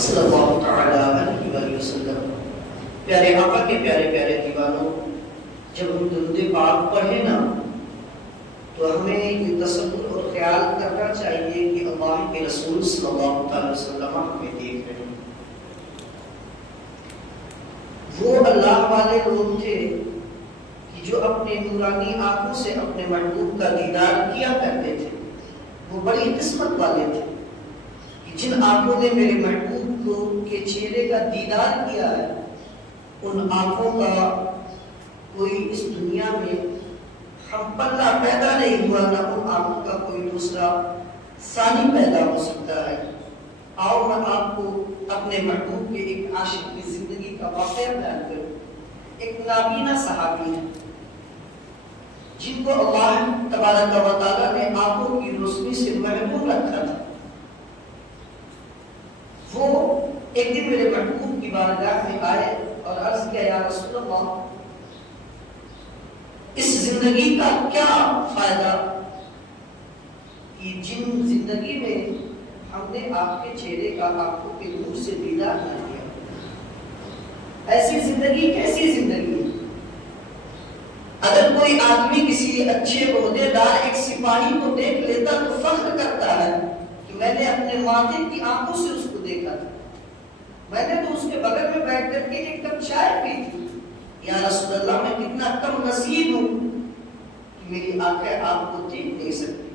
صلی اللہ تعالی علیہ وآلہ وسلم۔ پیارے آقا کے پیارے پیارے دیوانوں، جب ہم درود پاک پڑھیں نا تو ہمیں یہ تصور اور خیال کرنا چاہیے کہ اللہ کے رسول صلی اللہ تعالی وسلم ہمیں دیکھ رہے ہیں۔ وہ اللہ والے لوگ تھے کہ جو اپنے نورانی آنکھوں سے اپنے محبوب کا دیدار کیا کرتے تھے۔ وہ بڑی قسمت والے تھے کہ جن آنکھوں نے میرے محبوب کو کے چہرے کا دیدار کیا ہے، ان آنکھوں کا کوئی اس دنیا میں ہم پتہ پیدا نہیں ہوا، نہ ان آنکھوں کا کوئی دوسرا ثانی پیدا ہو سکتا ہے۔ آؤ میں آپ کو اپنے محبوب کے ایک عاشق کی زندگی کا واقعہ بیان کروں۔ ایک نابینا صحابی ہے جن کو اللہ تبارک و تعالیٰ نے آنکھوں کی روشنی سے محروم رکھا تھا۔ وہ ایک دن میرے محبوب کی بارگاہ میں آئے اور عرض کیا، یا رسول اللہ، اس زندگی کا کیا فائدہ کہ جن زندگی میں ہم نے آپ کے چہرے کا آنکھوں کے نور سے دیدار نہ کیا؟ ایسی زندگی کیسی زندگی ہے؟ اگر کوئی آدمی کسی اچھے عہدے دار ایک سپاہی کو دیکھ لیتا تو فخر کرتا ہے کہ میں نے اپنے ماتھے کی آنکھوں سے اس کو دیکھا تھا، میں نے تو اس کے بغل میں بیٹھ کر کے ایک کپ چائے پی تھی۔ یا رسول اللہ، میں کتنا کم نصیب ہوں کہ میری آنکھیں آپ کو دیکھ نہیں سکتی۔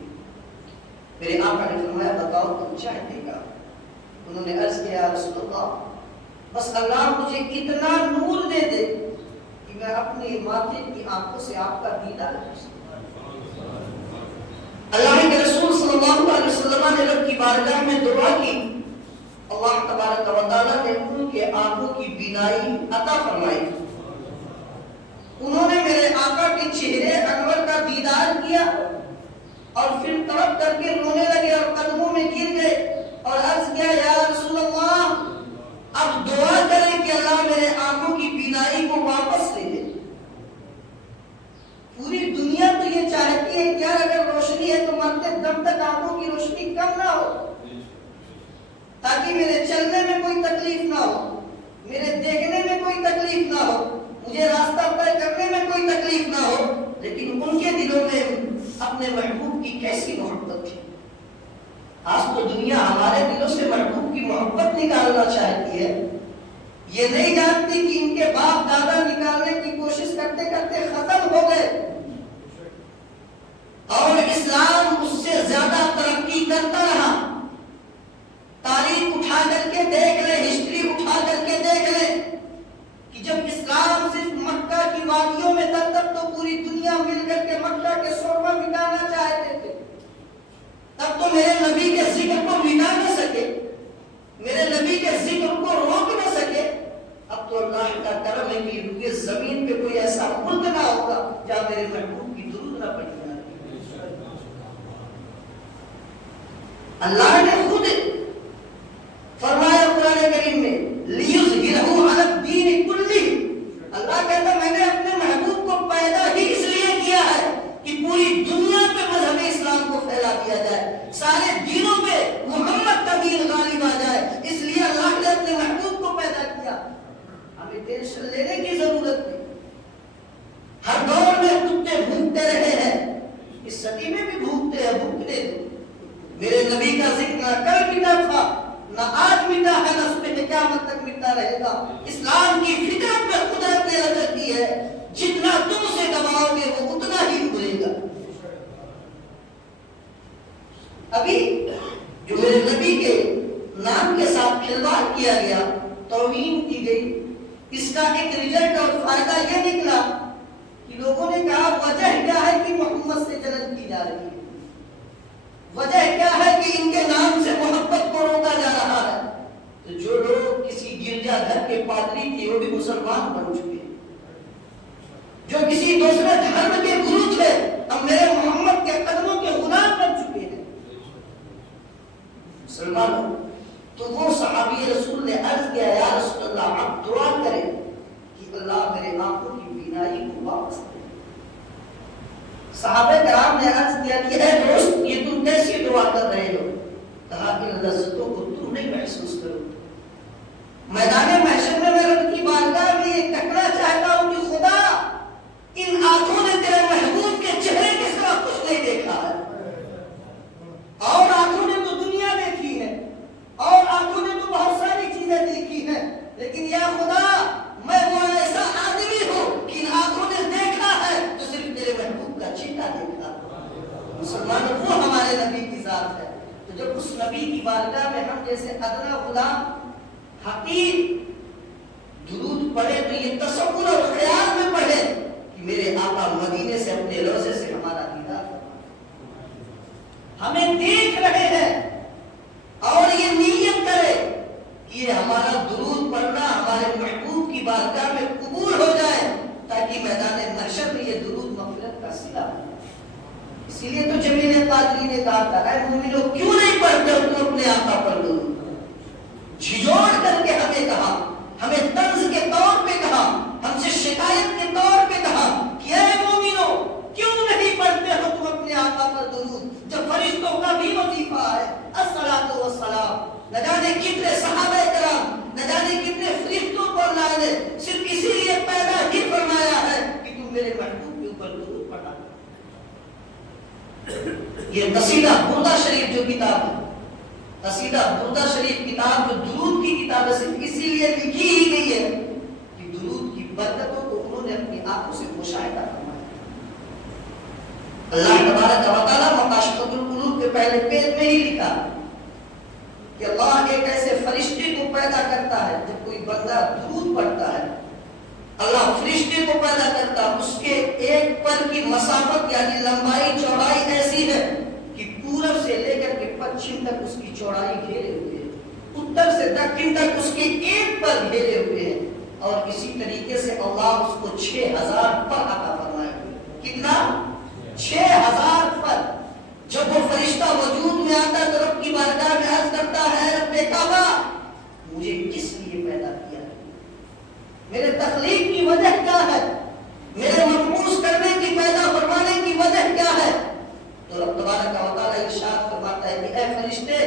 میرے آقا نے فرمایا، بتاؤ تم چاہتے گا؟ انہوں نے عرض کیا، یا رسول اللہ، بس اللہ مجھے اتنا نور دے دے کہ میں اپنے ماتھے کی آنکھوں سے آپ کا دیدار کر سکوں۔ اللہ کے رسول صلی اللہ علیہ وسلم نے رب کی بارگاہ میں دعا کی، اللہ تبارک و تعالیٰ نے ان کے آنکھوں کی بینائی عطا فرمائی۔ انہوں نے میرے آقا کے چہرے انور کا دیدار کیا اور پھر تڑپ کر کے رونے لگے اور قدموں میں گر گئے اور عرض کیا، یا رسول اللہ، اب دعا کریں کہ اللہ میرے آنکھوں کی بینائی کو واپس لے لے۔ پوری دنیا تو یہ چاہتی ہے کہ یار اگر روشنی ہے تو مرتے دم تک آنکھوں کی روشنی کم نہ ہو، تاکہ میرے چلنے میں کوئی تکلیف نہ ہو، میرے دیکھنے میں کوئی تکلیف نہ ہو، مجھے راستہ طے کرنے میں کوئی تکلیف نہ ہو۔ لیکن ان کے دلوں میں اپنے محبوب کی کیسی محبت تھی۔ آج تو دنیا ہمارے دلوں سے محبوب کی محبت نکالنا چاہتی ہے، یہ نہیں جانتی کہ ان کے باپ دادا نکالنے کی کوشش کرتے کرتے ختم ہو گئے اور اسلام اس سے زیادہ ترقی کرتا رہا۔ تاریخ اٹھا کر کے دیکھ لیں، ہسٹری اٹھا کر کے دیکھ لیں کہ جب اسلام صرف مکہ کی وادیوں میں تھا تب تو پوری دنیا مل کر کے مکہ کے سرما مٹانا چاہتے تھے، تب تو میرے نبی کے ذکر کو مٹا نہ سکے، میرے نبی کے ذکر کو روک نہ سکے۔ اب تو اللہ کا کرم ہے کہ روئے زمین پہ کوئی ایسا ملک نہ ہوگا جہاں میرے محبوب کی درود نہ پڑی جائے۔ اللہ نے خود فرمایا قرآن کریم میں، لِيُظْهِرَهُ عَلَى الدِّينِ كُلِّهِ، اللہ کہتا میں نے اپنے محبوب کو پیدا ہی اس لیے کیا ہے کہ پوری دنیا پہ مذہب اسلام کو پھیلا دیا جائے، سارے دینوں پہ محمد کا دین غالب آ جائے، اس لیے اللہ نے اپنے محبوب کو پیدا کیا۔ ہمیں ٹینشن لینے کی ضرورت نہیں۔ ہر دور میں کتے بھوکتے رہے ہیں، اس صدی میں بھی بھوکتے ہیں، بھوکتے ہیں۔ میرے نبی کا ذکر نہ کل مٹا تھا، نہ آج مٹا ہے، نہ صبح قیامت تک مٹتا رہے گا۔ اسلام کی فطرت میں قدرت نے رکھی ہے، جتنا تم اسے دباؤ گے وہ اتنا ہی ابھرے گا۔ ابھی جو میرے نبی کے نام کے ساتھ کھلواڑ کیا گیا، توہین کی گئی، اس کا ایک ریزلٹ اور فائدہ یہ نکلا کہ لوگوں نے کہا وجہ کیا ہے کہ محمد سے جلن کی جا رہی ہے، وجہ کیا ہے کہ ان کے نام سے محبت کو روکا جا رہا ہے۔ تو جو لوگ کسی گرجا گھر کے پادری تھے وہ بھی مسلمان بن چکے ہیں، جو کسی دوسرے دھرم کے گرو تھے اب میرے محمد کے قدموں کے غلام بن چکے ہیں۔ مسلمانوں، تو وہ صحابی رسول نے عرض کیا، یا رسول اللہ آپ دعا کریں کہ اللہ میرے آنکھوں کی بینائی کو واپس دے۔ صحابہ کرام نے عرض کیا کہ اے دوست، یہ تم کیسی دعا کر رہے ہو؟ کہا کہ لذتوں کو تم نہیں محسوس کرو، غلام حقیر درود پڑھے تو یہ تصور اور خیال میں پڑھے کہ میرے آقا مدینے سے اپنے روزے سے ہمارا دیدار ہمیں دیکھ رہے ہیں، اور یہ نیت کرے کہ یہ ہمارا درود پڑھنا ہمارے محبوب کی بارگاہ میں قبول ہو جائے، تاکہ میدان محشر میں یہ درود مغفرت کا صلہ ہو۔ اسی لیے تو جمیل قادری نے کہا تھا، اے مومنو کیوں نہیں پڑھتے ہو تم اپنے آقا پر درود؟ جھجوڑ کر کے ہمیں کہا، ہمیں طنز کے طور پہ کہا، ہم سے شکایت کے طور پہ کہا کہ اے مومنو کیوں نہیں پڑھتے ہو تم اپنے آقا پر درود، جب فرشتوں کا بھی وظیفہ ہے الصلاۃ والسلام۔ نہ جانے کتنے صحابہ کرام، نہ جانے کتنے فرشتوں کو اللہ نے صرف اسی لیے پیدا ہی فرمایا ہے کہ تم میرے محبوب کے اوپر درود پڑھا۔ یہ قصیدہ بردہ شریف جو کتاب ہے، قصیدہ بردہ شریف کتاب جو درود کی کتاب ہے، صرف اسی لیے لکھی ہی گئی ہے کہ درود کی برکتوں کو انہوں نے اپنی آنکھوں سے مشاہدہ فرمایا۔ اللہ تبارک و تعالیٰ مقاشفۃ القلوب کے پہلے پیج میں ہی لکھا کہ اللہ ایک ایسے فرشتے کو پیدا کرتا ہے، جب کوئی بندہ درود پڑھتا ہے اللہ فرشتے کو پیدا کرتا، اس کے ایک پر کی مسافت یعنی لمبائی چوڑائی ایسی ہے کہ پورب سے لے کر کے پچھم تک اس کی چوڑائی گھیرے ہوئے ہے، اتر سے دکن تک اس کے ایک پر گھیرے ہوئے ہیں، اور اسی طریقے سے اللہ اس کو 6000 پر عطا فرمائے ہوئے۔ کتنا؟ 6000 پر۔ جب وہ فرشتہ وجود میں آتا ہے تو رب کی بارگاہ میں عرض کرتا ہے، رب کعبہ مجھے کس لیے پیدا کیا ہے؟ میرے تخلیق کی وجہ کیا ہے؟ میرے مبعوث کرنے کی، پیدا فرمانے کی وجہ کیا ہے؟ تو رب تبارک و تعالیٰ ارشاد فرماتا ہے کہ اے فرشتے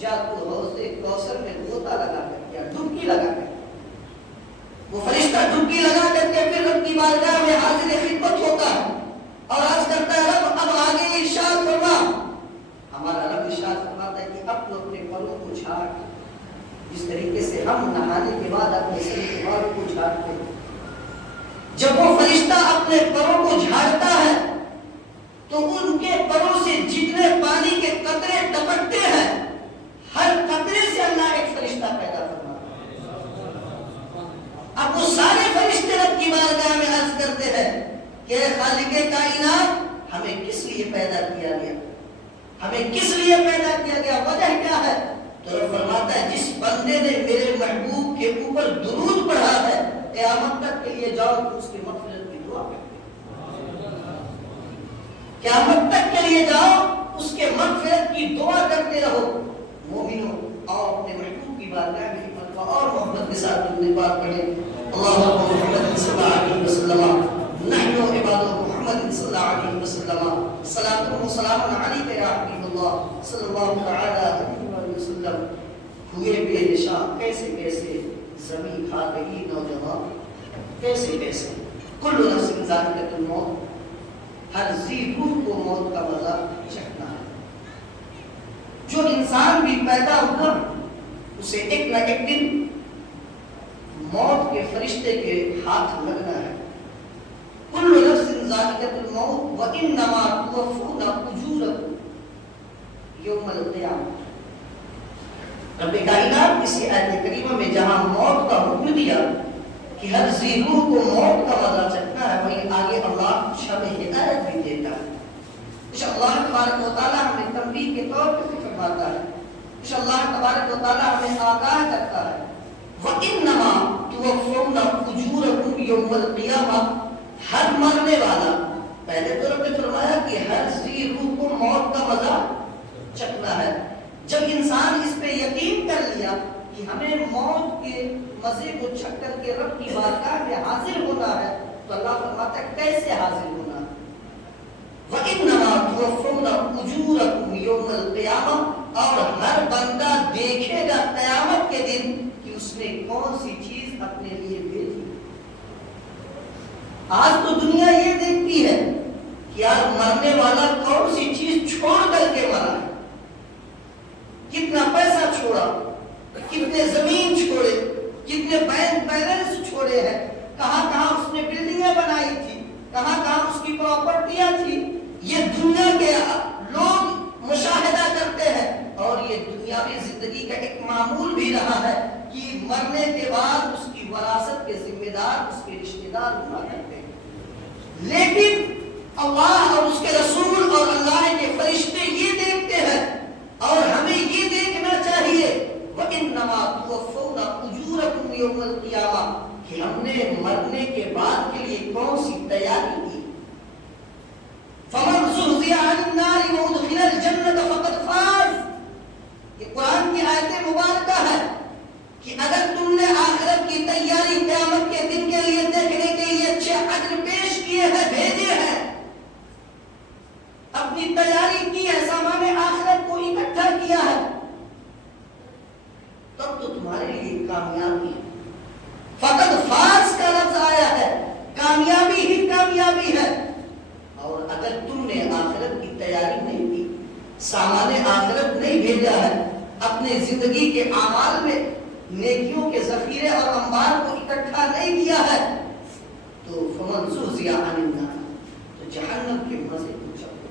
جا تو حوض کوثر میں غوطہ لگا کر کے، ڈبکی لگا کر، وہ فرشتہ ڈبکی لگا کر کے پھر رب کی بارگاہ میں حاضر خدمت ہوتا ہے اور عرض کرتا ہے، رب اب آگے ارشاد فرما۔ ہمارا رب ارشاد فرماتا ہے کہ اب تو اپنے پروں کو جھاڑ، جس طریقے سے ہم نہانے کے بعد اپنے سر کے بال کو جھاڑتے ہیں۔ جب وہ فرشتہ اپنے پروں کو جھاڑتا ہے تو ان کے پروں سے جتنے پانی کے قطرے ٹپکتے ہیں، ہر قطرے سے اللہ ایک فرشتہ پیدا فرماتا ہے۔ اب وہ سارے فرشتے رب کی بارگاہ میں عرض کرتے ہیں کہ خالق کائنات ہمیں کس لیے پیدا کیا گیا، ہمیں کس لیے پیدا کیا گیا، وجہ کیا ہے؟ تو رب فرماتا ہے جس بندے نے میرے محبوب کے اوپر درود پڑھا ہے، قیامت تک کے لیے جاؤ تو اس کی مغفرت کی دعا کرتے، قیامت تک کے لیے جاؤ اس کے مغفرت کی دعا کرتے رہو۔ مومنوں اور اپنے محبوب کی بارگاہ میں مرتبہ اور محبت کے ساتھ درود پاک پڑھیں۔ اللہم محمد صلی اللہ علیہ وسلم نحن عباد محمد صلی اللہ علیہ وسلم صلاۃ و سلام علیک یا حبیب اللہ صلی اللہ تعالی علیہ وسلم۔ ہوئے بے نشان کیسے کیسے زمین کھا گئی نوجوان، کیسے کیسے کل نفس ذائقۃ الموت، ہر ذی روح کو موت کا مزہ چکھنا ہے۔ جو انسان بھی پیدا ہوا اسے ایک نہ ایک دن موت کے فرشتے کے ہاتھ لگنا ہے۔ کل نفس ذائقۃ الموت وانما توفون اجورکم یوم القیامہ۔ رب کائنات اسی آیت کریمہ میں جہاں موت کا حکم دیا کہ ہر ذی روح کو موت کا مزہ چکھنا ہے، وہیں آگے اللہ شب ہدایت بھی دیتا ہے۔ کچھ اللہ تبارک و تعالیٰ ہمیں تنبیہ کے طور پہ فرماتا ہے، کچھ اللہ تبارک و تعالیٰ ہمیں آگاہ کرتا ہے۔ وَإِنَّمَا تُوَفُّونَ أُجُورَكُمْ يَوْمَ الْقِيَامَةِ۔ ہر مرنے والا، پہلے تو رب نے فرمایا کہ ہر ذی روح کو موت کا مزہ چکھنا ہے۔ جب انسان اس پہ یقین کر لیا کہ ہمیں موت کے مزے کو چکھ کر کے رب کی بارگاہ میں حاضر ہونا ہے، تو اللہ فرماتا ہے کیسے حاضر ہونا ہے؟ وَإِنَّمَا تُوَفُّونَ أُجُورَكُمْ يَوْمَ الْقِيَامَةِ۔ اور ہر بندہ دیکھے گا قیامت کے دن کہ اس نے کون سی چیز اپنے لیے بھیجی۔ آج تو دنیا یہ دیکھتی ہے کہ یار مرنے والا کون سی چیز چھوڑ کر کے مرا ہے، کتنا پیسہ چھوڑا، کتنے زمین چھوڑے، کتنے بینک بیلنس چھوڑے ہیں، کہاں کہاں اس نے بلڈنگیں بنائی تھی، کہاں کہاں اس کی پراپرٹیاں تھی۔ یہ دنیا کے لوگ مشاہدہ کرتے ہیں، اور یہ دنیاوی زندگی کا ایک معمول بھی رہا ہے کہ مرنے کے بعد اس کی وراثت کے ذمہ دار اس کے رشتہ دار ہوا کرتے ہیں. لیکن اللہ اور اس کے رسول اور اللہ کے فرشتے یہ دیکھتے ہیں، اور ہمیں یہ دیکھنا چاہیے وَإِنَّمَا تُوَفَّوْنَ أُجُورَكُمْ يَوْمَ الْقِيَامَةِ کہ ہم نے مرنے کے بعد کے لیے کون سی تیاری کی. فَمَنْ زُحْزِحَ عَنِ النَّارِ وَأُدْخِلَ الْجَنَّةَ فَقَدْ فَازَ. یہ قرآن کی آیت مبارکہ ہے کہ اگر تم نے آخرت کی تیاری قیامت کے دن کے لیے دیکھنے کے لیے اچھے اجر پیش کیے ہیں، بھیجے ہیں، اپنی تیاری کی ہے، سامان آخرت کو اکٹھا کیا ہے، تب تو تمہارے لیے کامیابی ہے. فقط فاز کا لفظ آیا ہے، کامیابی ہی کامیابی ہے. اور اگر تم نے آخرت کی تیاری نہیں کی، سامان آخرت نہیں بھیجا ہے، اپنے زندگی کے اعمال میں نیکیوں کے ذخیرے اور انبار کو اکٹھا نہیں کیا ہے، تو فمن زحزح عن النار، تو جہنم کے مزے کو چکھو.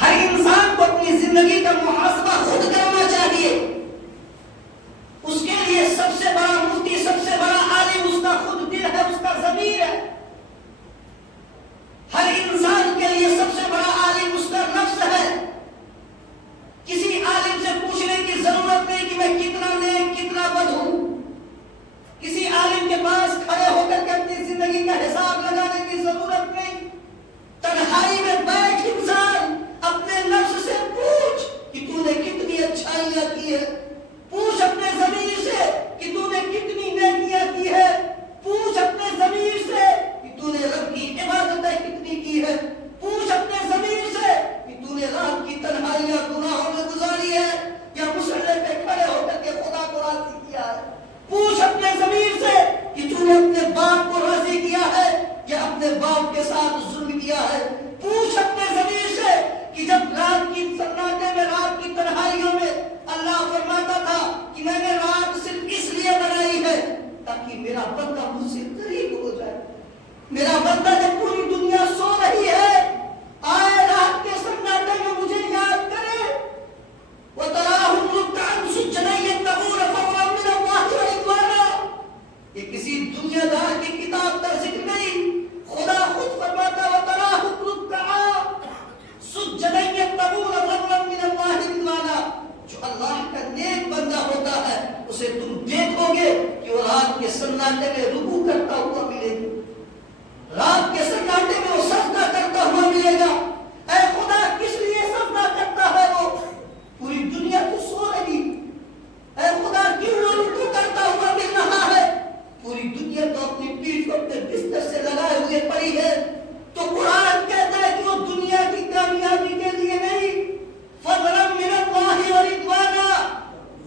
ہر انسان کو اپنی زندگی کا محاسبہ خود کرنا چاہیے. اس کے لیے سب سے بڑا مفتی، سب سے بڑا عالم اس کا خود دل ہے، اس کا ضمیر ہے. ہر انسان کے لیے سب سے بڑا عالم اس کا نفس ہے. کسی عالم سے پوچھنے کی ضرورت نہیں کہ میں کتنا نیک کتنا بد ہوں. کسی عالم کے پاس کھڑے ہو کر کے اپنی زندگی کا حساب لگانے کی ضرورت نہیں. تنہائی میں بیٹھ انسان اپنے نفس سے پوچھ کہ تو نے کتنی اچھائیاں کی ہے. پوچھ اپنے ضمیر سے کہ تو نے کتنی نیکیاں کی ہے. پوچھ اپنے ضمیر سے کہ تو نے رب کی عبادتیں کتنی کی ہے. پوچھ اپنے ضمیر سے کہ تو نے رات کی تنہائیاں گناہوں میں گزاری ہے یا مصلی پہ کھڑے ہو کر کے خدا کو راضی کیا ہے. پوچھ اپنے ضمیر سے کہ تو نے اپنے باپ کو راضی کیا ہے یا اپنے باپ کے ساتھ ظلم کیا ہے. پوچھ اپنے ضمیر سے کہ جب رات کی سناٹے میں، رات کی تنہائیوں میں اللہ فرماتا تھا کہ میں نے رات صرف اس لیے بنائی ہے تاکہ میرا بندہ مجھ سے قریب ہو جائے. میرا بندہ جب پوری دنیا سو رہی ہے آئے رات کے سناٹے میں مجھے یاد کرے. وَتَرَاهُمْ رُكَّعًا سُجَّدًا يَبْتَغُونَ فَضْلًا مِنَ اللَّهِ وَرِضْوَانًا. یہ کسی دنیا دار کی کتاب کا ذکر نہیں، خدا خود فرماتا وَتَرَاهُمْ رُكَّعًا سُجَّدًا يَبْتَغُونَ فَضْلًا مِنَ اللَّهِ وَرِضْوَانًا. جو اللہ کا نیک بندہ ہوتا ہے اسے تم دیکھو گے کہ وہ رات کے سناٹے میں رکوع کرتا ہوا ملے گا، رات کے سناٹے میں وہ سجدہ کرتا ہوا ملے گا. اے خدا کس لیے سجدہ کرتا ہے وہ؟ پوری دنیا تو سو رہی. اے خدا کیوں وہ رکوع کرتا ہوا مل رہا ہے؟ پوری دنیا تو اپنی پیٹھ کو اپنے بستر سے لگائے ہوئے پڑی ہے. تو قرآن کہتا ہے کہ وہ دنیا کی کامیابی کے لیے نہیں، فضلا من اللہ ورضوانا،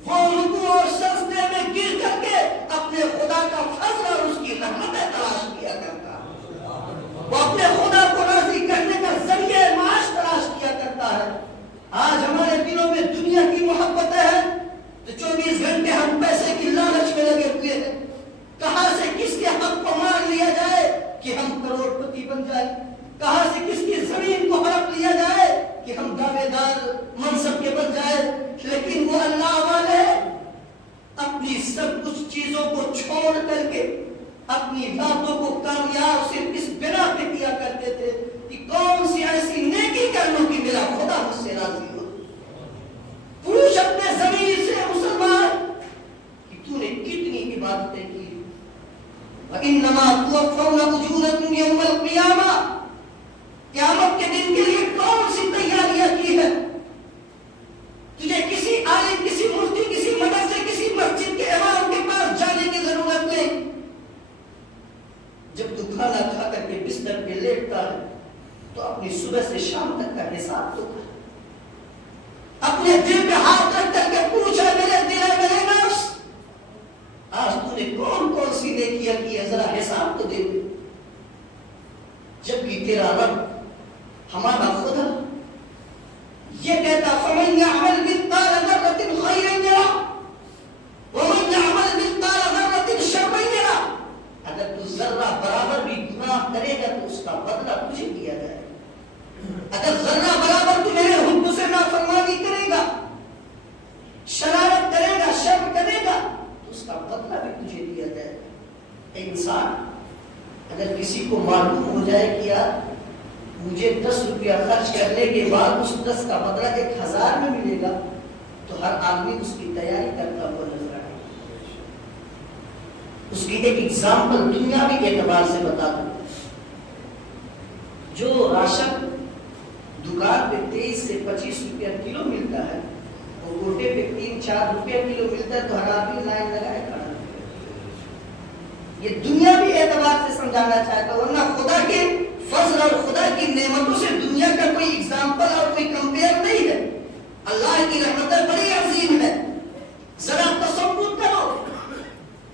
وہ رکوع اور سجدے میں گر کر کے اپنے خدا کا فضل اور اس کی رحمتیں تلاش کیا کرتا ہے. وہ اپنے خدا کو راضی کرنے کا ذریعہ معاش تلاش کیا کرتا ہے. آج ہمارے دلوں میں دنیا کی محبتیں ہیں تو 24 گھنٹے ہم پیسے کی لالچ میں لگے ہوئے ہیں. کہاں سے کس کے حق کو مان لیا جائے کہ ہم کروڑ پتی بن جائیں، کہاں سے کس کی زمین کو ہڑپ لیا جائے کہ ہم دعوے دار منصب کے بن جائے. لیکن وہ اللہ والے اپنی سب کچھ چیزوں کو چھوڑ کر کے اپنی باتوں کو کامیاب صرف اس بنا پہ کیا کرتے تھے کہ کون سی ایسی نیکی کر لوں کہ میرا خدا مجھ سے راضی ہو. پوچھ اپنے ضمیر سے مسلمان کہ تو نے کتنی عبادتیں کی. وَإِنَّمَا تُوَفَّوْنَ أُجُورَكُمْ يَوْمَ الْقِيَامَةِ. قیامت کے دن کے لیے کون سی تیاریاں کی ہے؟ تجھے کسی عالم، کسی مفتی، کسی مدرسے، کسی مسجد کے امام کے پاس جانے کی ضرورت نہیں. جب تو کھانا کھا کر کے بستر پہ لیٹتا ہے تو اپنی صبح سے شام تک کا حساب تو کر. اپنے دل پہ ہاتھ رکھ کر کے پوچھا میرے دل ہے، میرے نفس، آج تو نے کون کون سی نیکیاں کی ہے، ذرا حساب تو دے. جب کا بدلہ بھی تجھے دیا جائے گا۔ انسان اگر کسی کو معلوم ہو جائے کہ یار مجھے 10 روپیہ خرچ کرنے کے بعد اس 10 کا بدلہ 1000 میں ملے گا تو ہر آدمی اس کی تیاری کرتا ہوا نظر آئے گا۔ اس کی ایک ایگزامپل دنیاوی اعتبار سے بتا دوں، جو راشن دکان پہ 23 سے 25 روپیہ کلو ملتا ہے، وہ گوٹے پہ 3-4 روپیہ کلو ملتا ہے، تو ہر آدمی لائن لگائے کھانا۔ یہ دنیاوی اعتبار سے سمجھانا چاہتا ہوں، ورنہ خدا کے فضل اور خدا کی نعمتوں سے دنیا کا کوئی ایگزامپل اور کوئی کمپیئر نہیں ہے۔ اللہ کی رحمتیں بڑی عظیم ہے۔ ذرا تصور کرو،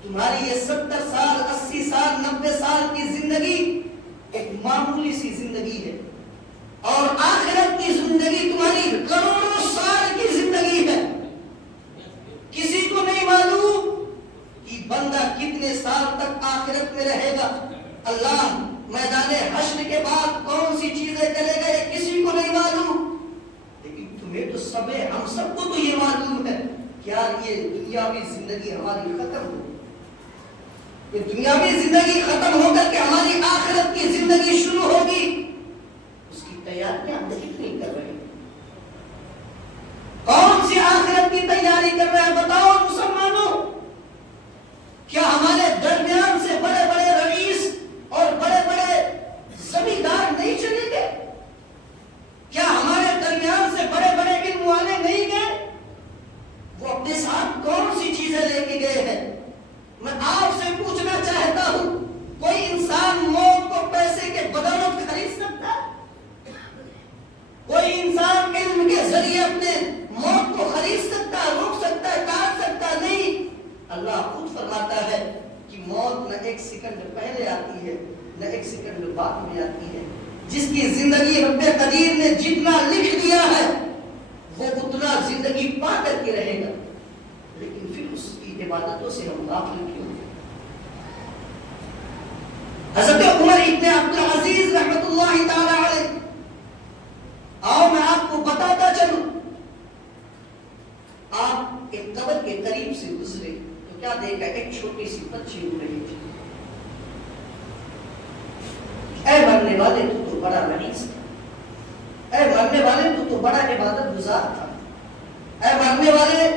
تمہاری یہ 70 سال 80 سال 90 سال کی زندگی ایک معمولی سی زندگی ہے، اور آخرت کی زندگی تمہاری کروڑوں سال کی زندگی ہے۔ کسی کو نہیں معلوم کہ بندہ کتنے سال تک آخرت میں رہے گا، اللہ میدان حشر کے بعد کون سی چیزیں کرے گا، یہ کسی کو نہیں معلوم۔ لیکن تمہیں تو ہم سب کو تو یہ معلوم ہے کہ یار یہ دنیاوی زندگی ہماری ختم ہو، یہ دنیاوی زندگی ختم ہو کر کے ہماری آخرت کی زندگی شروع ہوگی۔ اس کی تیاریاں نہیں کر رہے۔ کون سی آخرت کی تیاری کر رہے ہیں بتاؤ مسلمانوں؟ کیا ہمارے درمیان سے بڑے بڑے رئیس اور بڑے بڑے زمیندار نہیں چلے گئے؟ کیا ہمارے درمیان سے بڑے بڑے علم والے نہیں گئے؟ وہ اپنے ساتھ کون سی چیزیں لے کے گئے ہیں؟ میں آپ سے پوچھنا چاہتا ہوں، کوئی انسان موت کو پیسے کے بدولت خرید سکتا ہے؟ کوئی انسان علم کے ذریعے اپنے موت کو خرید سکتا ہے، روک سکتا ہے، کاٹ سکتا ہے؟ نہیں۔ اللہ خود فرماتا ہے کہ موت نہ 1 سیکنڈ پہلے آتی ہے نہ 1 سیکنڈ بعد میں آتی ہے۔ جس کی زندگی رب قدیر نے جتنا لکھ دیا ہے وہ اتنا زندگی پا کر کے رہے گا، لیکن پھر اس کی عبادتوں سے ہم غافل کیوں ہیں؟ حضرت عمر ابن عبدالعزیز رحمۃ اللہ تعالی علیہ، آؤ میں آپ کو بتاتا چلوں، آپ ایک قبر کے قریب سے گزرے تو کیا دیکھا؟ ایک چھوٹی سی بچی اڑ رہی تھی۔ اے مرنے والے تو بڑا رئیس تھا، اے مرنے والے تو بڑا عبادت گزار تھا، اے مرنے والے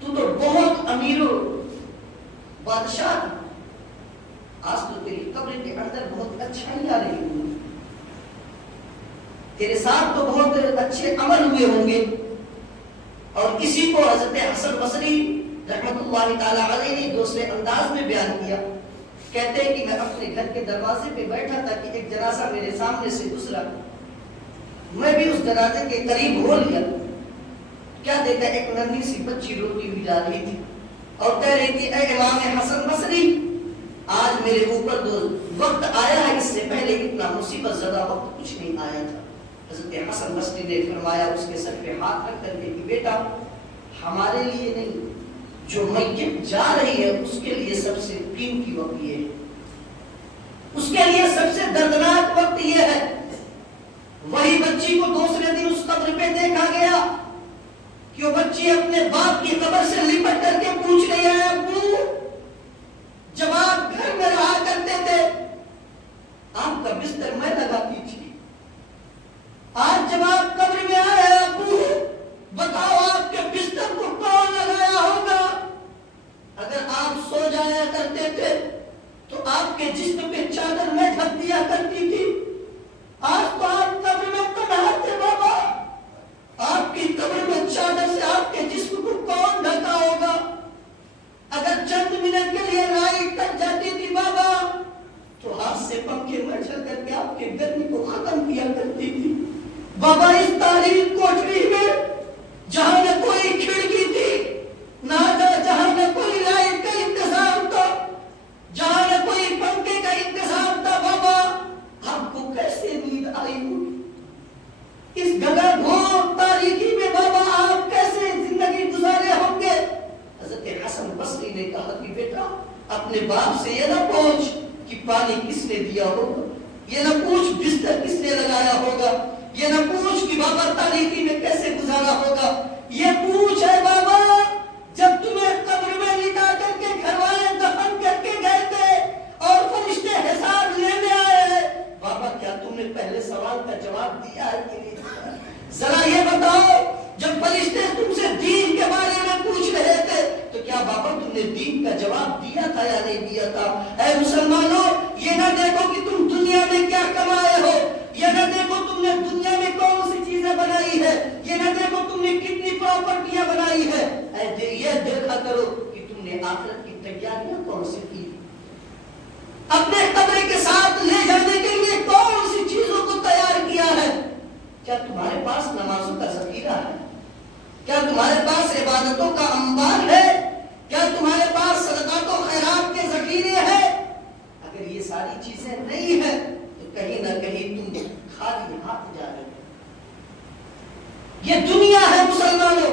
تو بہت امیر و بادشاہ تھا، آج تو تیری قبر کے اندر بہت اچھائیاں رہی ہوں، تیرے ساتھ تو بہت اچھے عمل ہوئے ہوں گے۔ اور کسی کو حضرت حسن بصری رحمۃ اللہ تعالی علیہ نے دوسرے انداز میں بیان کیا، کہتے ہیں کہ میں اپنے گھر کے دروازے پہ بیٹھا تھا کہ ایک جنازہ میرے سامنے سے گزرا، میں بھی اس جنازے کے قریب ہو لیا، کیا دیکھا؟ ایک ننھی سی بچی روتی ہوئی جا رہی تھی اور کہہ رہی تھی، اے امام حسن بصری، آج میرے اوپر جو وقت آیا ہے اس سے پہلے اتنا مصیبت زدہ وقت کچھ نہیں آیا تھا۔ حضرت حسن بصری نے فرمایا اس کے سر پہ ہاتھ رکھ کر کے کہ بیٹا، ہمارے لیے نہیں، جو میت جا رہی ہے اس کے لیے سب سے قیمتی وقت یہ ہے، اس کے لیے سب سے دردناک وقت یہ ہے۔ وہی بچی کو دوسرے دن اس قبر پہ دیکھا گیا کہ وہ بچی اپنے باپ کی قبر سے لپٹ کر کے پوچھ رہی ہے، ابو جب آپ گھر میں رہا کرتے تھے آپ کا بستر میں لگاتی تھی، آج جب آپ قبر میں آئے ہیں ابو بتاؤ آپ کے بستر کو کون لگایا ہوگا؟ اگر آپ سو جایا کرتے تھے تو آپ کے جسم پہ چادر میں ڈھک دیا کرتی تھی، آج تو آپ قبر میں تنہا تھے بابا، آپ کی قبر میں چادر سے آپ کے جسم کو کون ڈھکا ہوگا؟ اگر چند منٹ کے لیے لائٹ کٹ جاتی تھی بابا تو ہاتھ سے پنکھے میں چل کر کے آپ کے گرمی کو ختم کیا کرتی تھی۔ بابا اس تاریخ کوٹری میں جہاں نہ کوئی کھڑکی تھی، جہاں نہ کوئی لائٹ کا انتظام تھا، جہاں نہ کوئی پنکھے کا انتظام تھا، بابا آپ کو کیسے نیند آئی ہوگی؟ اس گگا گھور تاریکی میں بابا آپ کیسے زندگی گزارے ہوں گے؟ حضرت حسن بصری نے کہا کہ بیٹا اپنے باپ سے یہ نہ پوچھ کہ پانی کس نے دیا ہوگا، یہ نہ پوچھ بستر کس نے لگایا ہوگا، یہ نہ پوچھ کہ بابا تاریکی میں کیسے گزارا ہوگا، یہ پوچھ ہے بابا جب تمہیں قبر میں لٹا کر کے گھر جواب دیا تھا یا نہیں دیا تھا؟ اے مسلمانوں، یہ نہ دیکھو کہ تم دنیا میں کیا کمائے ہو، یہ نہ دیکھو تم نے دنیا میں کون سی چیزیں بنائی ہے، یہ نہ دیکھو تم نے کتنی پراپرٹیاں بنائی ہے، یہ دیکھا کرو کہ تم نے آخرت کی تیاریاں کون سی کی، اپنے قبر کے ساتھ لے جانے کے لیے کون سی چیزوں کو تیار کیا ہے۔ کیا تمہارے پاس نمازوں کا ذخیرہ ہے؟ کیا تمہارے پاس عبادتوں کا انبار ہے؟ کیا تمہارے پاس صدقات و خیرات کے ذخیرے ہیں؟ اگر یہ ساری چیزیں نہیں ہیں تو کہیں نہ کہیں تم خالی ہاتھ جا رہے ہو۔ یہ دنیا ہے مسلمانوں،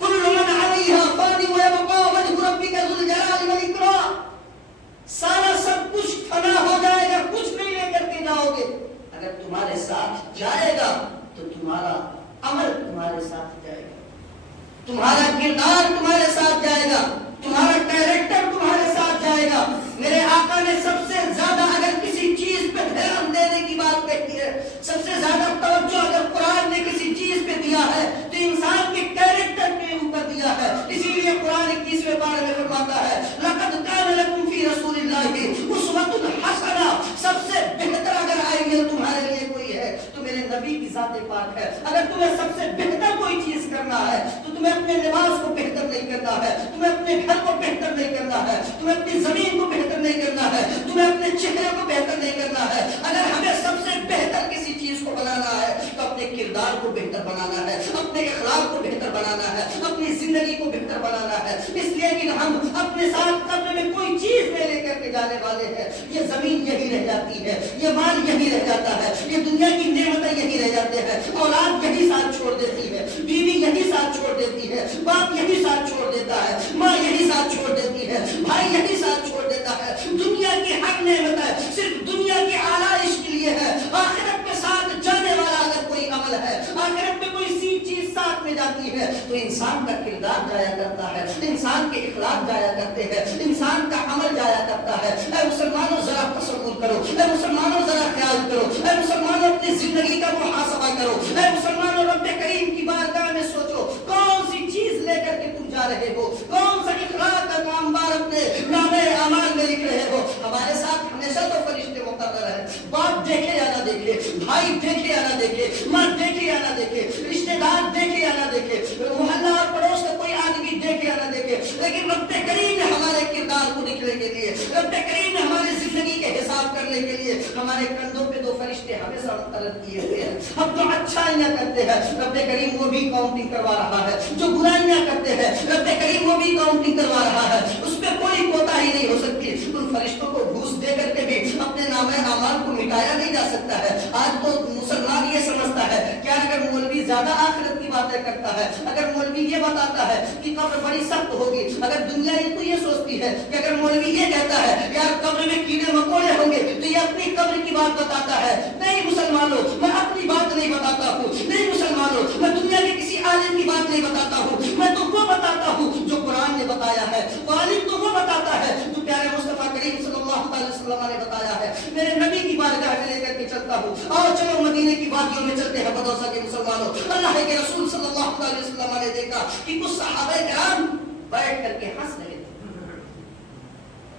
کل من علیہا فانی ویبقا وجہ ربک ذو الجلال والاکرام، سارا سب کچھ فنا ہو جائے گا، کچھ نہیں لے کر کے جاؤ گے۔ اگر تمہارے ساتھ جائے گا تو تمہارا عمل تمہارے ساتھ جائے گا، تمہارا کردار تمہارے ساتھ جائے گا، تمہارا کیریکٹر تمہارے ساتھ جائے گا۔ میرے آقا نے سب سے زیادہ اگر کسی چیز پہ دھیان دینے کی بات کہی ہے، سب سے زیادہ توجہ اگر قرآن نے کسی چیز پہ دیا ہے تو انسان کے کیریکٹر کے اوپر دیا ہے۔ اسی لیے قرآن 21ویں پارے میں فرماتا ہے لَقَدْ كَانَ لَكُمْ فِي رَسُولِ اللَّهِ أُسْوَةٌ حَسَنَةٌ، سب سے بہتر اگر آئیڈیل تمہارے لیے کوئی ہے تو میرے نبی کی ذات پاک ہے۔ اگر تمہیں سب سے بہتر کوئی چیز کرنا ہے تو تمہیں اپنے لباس کو بہتر نہیں کرنا ہے، تمہیں اپنے گھر کو بہتر نہیں کرنا ہے، تمہیں اپنی زمین کو بہتر نہیں کرنا ہے، تمہیں اپنے چہرے کو بہتر نہیں کرنا ہے۔ اگر ہمیں سب سے بہتر کسی چیز کو بنانا ہے تو اپنے کردار کو بہتر بنانا ہے، اپنے اخلاق کو بہتر بنانا ہے، اپنی زندگی کو بہتر بنانا ہے۔ اس لیے کہ ہم اپنے ساتھ قبر میں کوئی چیز نہیں لے کر کے جانے والے ہیں، یہ زمین یہی رہ جاتی ہے، یہ مال یہی رہ جاتا ہے، یہ دنیا کی نعمتیں یہی رہ جاتے ہیں، اولاد یہی ساتھ چھوڑ دیتی ہے، بیوی یہی ساتھ چھوڑ دیتی ہے، باپ یہی ساتھ چھوڑ دیتا ہے، ماں یہی ساتھ چھوڑ دیتی ہے، بھائی یہی ساتھ چھوڑ دیتا ہے۔ دنیا کی ہر نعمت صرف دنیا کی آلائش کے لیے ہے، آخرت میں ساتھ جانے والا اگر کوئی عمل ہے، آخرت میں کوئی سی چیز ساتھ میں جاتی ہے تو انسان کا کردار جایا کرتا ہے، انسان کے اخلاق جایا کرتے ہیں، انسان کا عمل جایا کرتا ہے۔ اے مسلمانوں ذرا تصور کرو، اے مسلمانوں ذرا خیال کرو، اے مسلمانوں اپنی زندگی کا محاسبہ کرو، اے مسلمانوں رب کریم کی بارگاہ میں سوچو کون سی چیز لے کر کے تم جا رہے ہو، کون سا اخلاق کا کام بار اپنے نامے اعمال میں لکھ رہے ہو۔ ہمارے ساتھ ہمیشہ تو فرشتے مقرر ہیں، باپ دیکھے یا نہ دیکھے، بھائی دیکھے یا نہ دیکھے، ماں دیکھے یا نہ دیکھے، رشتے دار دیکھے یا نہ دیکھے، محلہ اور پڑوس کا کوئی آدمی دیکھے یا نہ دیکھے، لیکن رب کریم نے ہمارے کردار کو لکھنے کے لیے، رب کریم نے ہماری زندگی کے حساب کرنے کے لیے ہمارے کندھوں پہ دو فرشتے ہمیشہ مقرر کیے ہوئے ہیں۔ ہم جو اچھائیاں کرتے ہیں رب کریم وہ بھی کاؤنٹنگ کروا رہا ہے، جو برائیاں کرتے ہیں رب کریم وہ بھی کاؤنٹنگ کروا رہا ہے، اس پہ کوئی کوتاہی نہیں ہو سکتی۔ ان فرشتوں کو گھوس دے کر کے بھی اپنے نامہ اعمال کو مٹایا نہیں جا سکتا ہے۔ آج تو مسلمان یہ سمجھتا ہے کہ اگر مولوی زیادہ آخرت کی باتیں کرتا ہے، اگر مولوی یہ بتاتا ہے کہ قبر بڑی سخت ہوگی، اگر دنیا تو یہ سوچتی ہے کہ اگر مولوی یہ کہتا ہے یار قبر میں کیڑے مکوڑے ہوں گے تو یہ اپنی قبر کی بات بتاتا ہے۔ نہیں مسلمانوں، میں اپنی بات نہیں بتاتا ہوں، نہیں مسلمانوں، میں دنیا کے کسی عالم کی بات نہیں بتاتا ہوں، میں تو وہ بتاتا ہوں جو قرآن نے بتایا ہے، عالم تو وہ بتاتا ہے جو پیارے مصطفیٰ کریم صلی اللہ علیہ وسلم نے بتایا ہے۔ میرے نبی کی بارگاہ میں لے کر کے چلتا ہوں، اور چلو مدینے کی وادیوں میں چلتے ہیں بدوسا کے مسلمانوں۔ اللہ کے رسول صلی اللہ علیہ وسلم نے دیکھا کہ کچھ صحابہ کرام بیٹھ کر کے ہنس رہے تھے،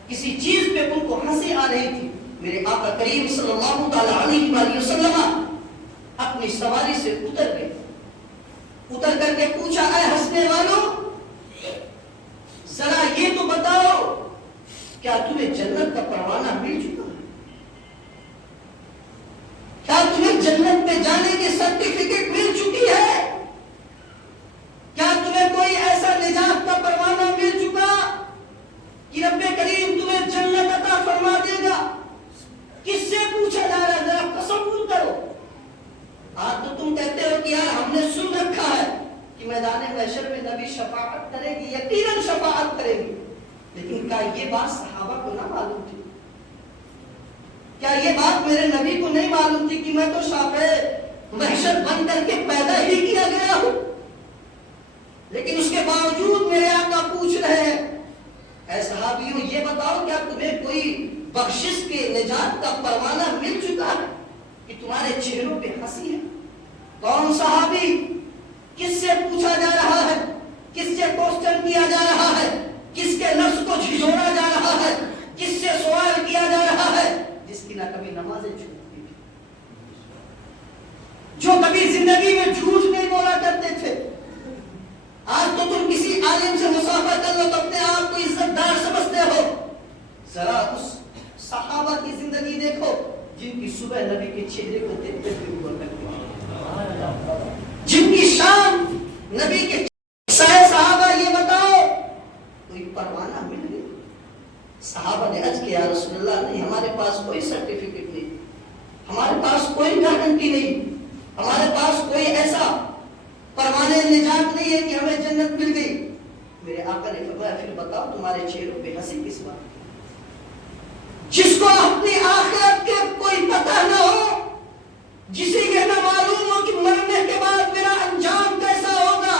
کسی چیز پہ ان کو ہنسی آ رہی تھی۔ میرے آقا کریم صلی اللہ علیہ وسلم اپنی سواری سے اتر گئے، اتر کر کے پوچھا اے ہنسنے والوں، ذرا یہ تو بتاؤ کیا تمہیں جنت کا پروانہ مل چکا ہے؟ کیا تمہیں جنت میں جانے کی سرٹیفکیٹ مل چکی ہے؟ کیا تمہیں کوئی ایسا نجات کا پروانہ مل چکا کہ رب کریم تمہیں جنت عطا فرما دے گا؟ کس سے پوچھا جا رہا ہے؟ ذرا تصور کرو۔ آج تو تم کہتے ہو کہ یار ہم نے سن رکھا ہے کہ میدان محشر میں نبی شفاعت کرے گی، یقیناً شفاعت کرے گی، لیکن کیا یہ بات صحابہ کو نہ معلوم تھی؟ کیا یہ بات میرے نبی کو نہیں معلوم تھی کہ میں تو شافع محشر بن کر کے پیدا ہی کیا گیا ہوں؟ لیکن اس کے باوجود میرے آقا پوچھ رہے ہیں اے صحابیوں یہ بتاؤ کیا تمہیں کوئی بخشش کے نجات کا پروانہ مل چکا ہے کہ تمہارے چہروں پہ ہنسی ہے؟ کون صحابی؟ کس سے پوچھا جا رہا ہے؟ کس سے کوسچن کیا جا رہا ہے؟ کس کے نفس کو جھجھوڑا نمازیں چھوٹتی تھی، جو کبھی زندگی میں جھوٹ نہیں بولا کرتے تھے، آج تو تم کسی عالم سے مصافحہ کر لو تو اپنے آپ کو عزت دار سمجھتے ہو۔ ذرا اس صحابہ کی زندگی دیکھو جن کی صبح نبی کے چہرے کو دیکھتے ہوئے ہوا کرتی تھی، جن کی شان نبی کے صحابہ، یہ بتاؤ کوئی پروانہ مل گئی؟ صحابہ نے عرض کیا رسول اللہ نہیں، ہمارے پاس کوئی سرٹیفکیٹ نہیں، ہمارے پاس کوئی گارنٹی نہیں، ہمارے پاس کوئی ایسا پروانے نجات نہیں ہے کہ ہمیں جنت مل گئی۔ میرے آقا نے فرمایا پھر بتاؤ تمہارے چہروں پہ ہنسی کس بات؟ جس کو اپنی آخرت کے کوئی پتہ نہ ہو، جسے یہ نہ معلوم ہو کہ مرنے کے بعد میرا انجام کیسا ہوگا،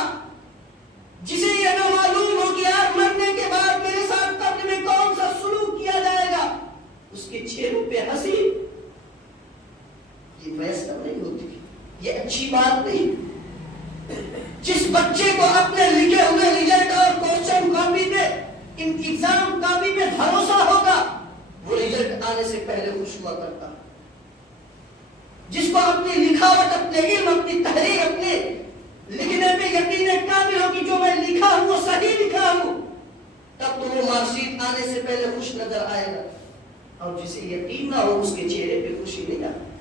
جسے یہ نہ معلوم ہو کہ یار مرنے کے بعد میرے ساتھ قبر میں کون سا سلوک کیا جائے گا، اس کے چہروں پہ ہنسی، یہ میسر نہیں ہوتی، یہ اچھی بات نہیں۔ جس بچے کو اپنے لکھے ہوئے رزلٹ اور کوسچن کاپی پہ، ایگزام کاپی پہ بھروسہ ہوگا، وہ رزلٹ آنے سے پہلے خوش ہوا کرتا۔ جس کو اپنی لکھاوٹ، اپنے علم، اپنی تحریر، اپنے لکھنے پہ یقین کامل ہو کہ جو میں لکھا ہوں وہ صحیح لکھا ہوں، تب تو وہ مارک شیٹ آنے سے پہلے خوش نظر آئے گا۔ اور جسے یقین نہ ہو اس کے چہرے پہ خوشی نہیں آتی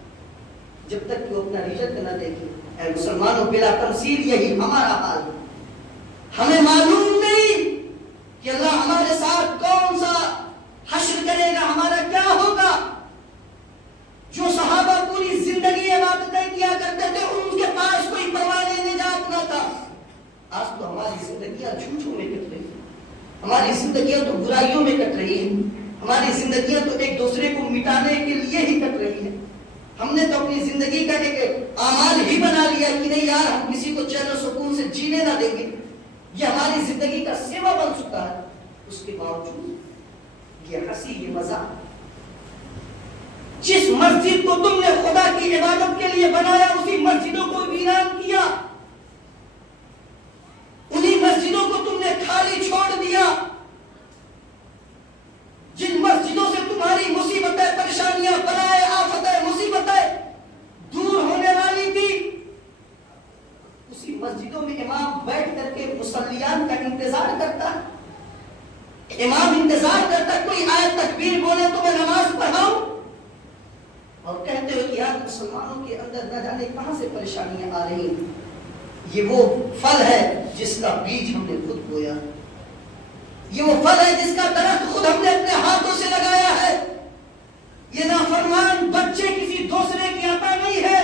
جب تک کہ وہ اپنا رزلٹ نہ دیکھے۔ اے مسلمانوں، بلا تمثیل یہی ہمارا حال ہے۔ ہمیں معلوم نہیں کہ اللہ ہمارے ساتھ کون سا حشر کرے گا، ہمارا کیا ہوگا۔ جو صحابہ پوری زندگی عبادتیں کیا کرتے تھے، ان کے پاس کوئی پروانے نجات نہ تھا۔ آج تو ہماری زندگیاں جھوٹوں میں کٹ رہی ہیں، ہماری زندگیاں تو برائیوں میں کٹ رہی ہیں، ہماری زندگیاں تو ایک دوسرے کو مٹانے کے لیے ہی کٹ رہی ہیں۔ ہم نے تو اپنی زندگی کا ایک اعمال ہی بنا لیا کہ نہیں یار ہم کسی کو چین و سکون سے جینے نہ دیں گے، یہ ہماری زندگی کا سیوا بن چکا ہے۔ اس کے باوجود یہ ہنسی، یہ مذاق، جس مسجد کو تم نے خدا کی عبادت کے لیے بنایا اسی مسجدوں کو ویران کیا، انہی مسجدوں کو تم نے خالی چھوڑ دیا۔ جن مسجدوں سے تمہاری مصیبتیں، پریشانیاں، بلائیں، آفتیں، مصیبتیں دور ہونے والی تھی، اسی مسجدوں میں امام بیٹھ کر کے مصلیان کا انتظار کرتا، امام انتظار کرتا کوئی آیت تکبیر بولے تو میں نماز پڑھاؤں، اور کہتے ہو کہ یار مسلمانوں کے اندر نہ جانے کہاں سے پریشانیاں آ رہی ہیں۔ یہ وہ پھل ہے جس کا بیج ہم نے خود بویا، یہ وہ پھل ہے جس کا درخت خود ہم نے اپنے ہاتھوں سے لگایا ہے۔ یہ نافرمان بچے کسی دوسرے کی عطا نہیں ہے،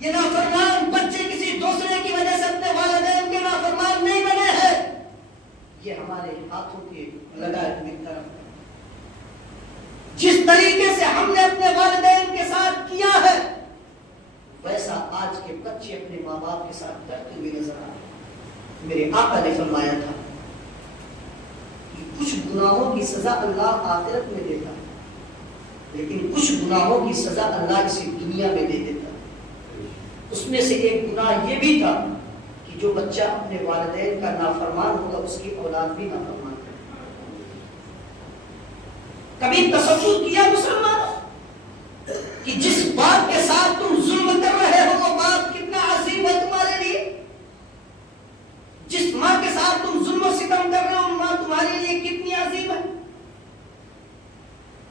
یہ نافرمان بچے کسی دوسرے کی وجہ سے اپنے والدین کے نافرمان نہیں بنے ہیں، یہ ہمارے ہاتھوں کے لگائے ہوئے درخت۔ جس طریقے سے ہم نے اپنے والدین کے ساتھ کیا ہے ویسا آج کے بچے اپنے ماں باپ کے ساتھ کرتے ہوئے نظر آ رہے۔ میرے آقا نے فرمایا تھا کہ کچھ گناہوں کی سزا اللہ آخرت میں دیتا، لیکن کچھ گناہوں کی سزا اللہ اسی دنیا میں دے دیتا۔ اس میں سے ایک گناہ یہ بھی تھا کہ جو بچہ اپنے والدین کا نافرمان ہوگا اس کی اولاد بھی نافرمان ہوگا۔ کبھی تصور کیا مسلمانوں کہ جس باپ کے ساتھ تم ظلم کر رہے ہو وہ باپ کتنا عظیم ہے تمہارے لیے؟ جس ماں کے ساتھ تم ظلم و ستم کر رہے ہو ماں تمہارے لیے کتنی عظیم ہے؟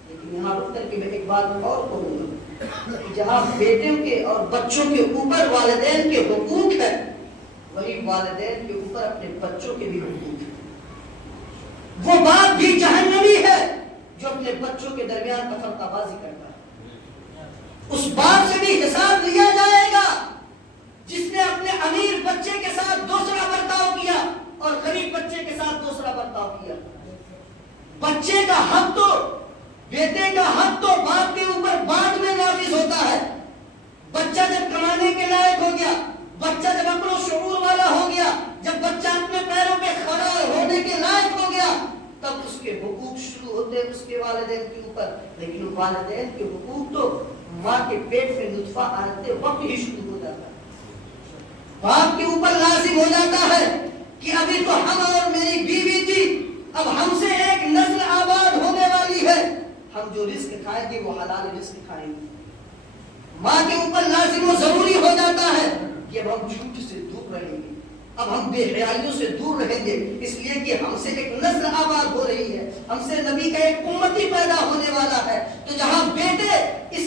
لیکن یہاں رک کر کے میں ایک بات اور کہوں گا کہ جہاں بیٹوں کے اور بچوں کے اوپر والدین کے حقوق ہے، وہی والدین کے اوپر اپنے بچوں کے بھی حقوق ہیں۔ وہ باپ بھی جہنمی ہے جو اپنے بچوں کے درمیان تفرقہ بازی کرتا ہے۔ اس باپ سے بھی حساب لیا جائے گا جس نے اپنے امیر بچے کے ساتھ دوسرا برتاؤ کیا اور غریب بچے کے ساتھ دوسرا برتاؤ کیا۔ بچے کا حق تو، بیٹے کا حق تو باپ کے اوپر بعد میں نافذ ہوتا ہے۔ بچہ جب کمانے کے لائق ہو گیا، بچہ جب عقل و شعور والا ہو گیا، جب بچہ اپنے پیروں پہ کھڑا ہونے کے لائق ہو گیا، تب اس کے حقوق شروع ہوتے ہیں اس کے والدین کے اوپر۔ لیکن والدین کے حقوق تو ماں کے پیٹ میں نطفہ آتے وقت ہی شروع ہو جاتا ہے۔ باپ کے اوپر لازم ہو جاتا ہے کہ ابھی تو ہم اور میری بیوی تھی، اب ہم سے ایک نسل آباد ہونے والی ہے، ہم جو رزق کھائیں گے وہ حلال رزق کھائیں گے. ماں کے اوپر لازم و ضروری ہو جاتا ہے کہ اب ہم جھوٹ سے دور رہیں گے, اب ہم بے حیائیوں سے دور رہیں گے, اس لیے کہ ہم سے ایک نسل آباد ہو رہی ہے, ہم سے نبی کا ایک امتی پیدا ہونے والا ہے. تو جہاں بیٹے اس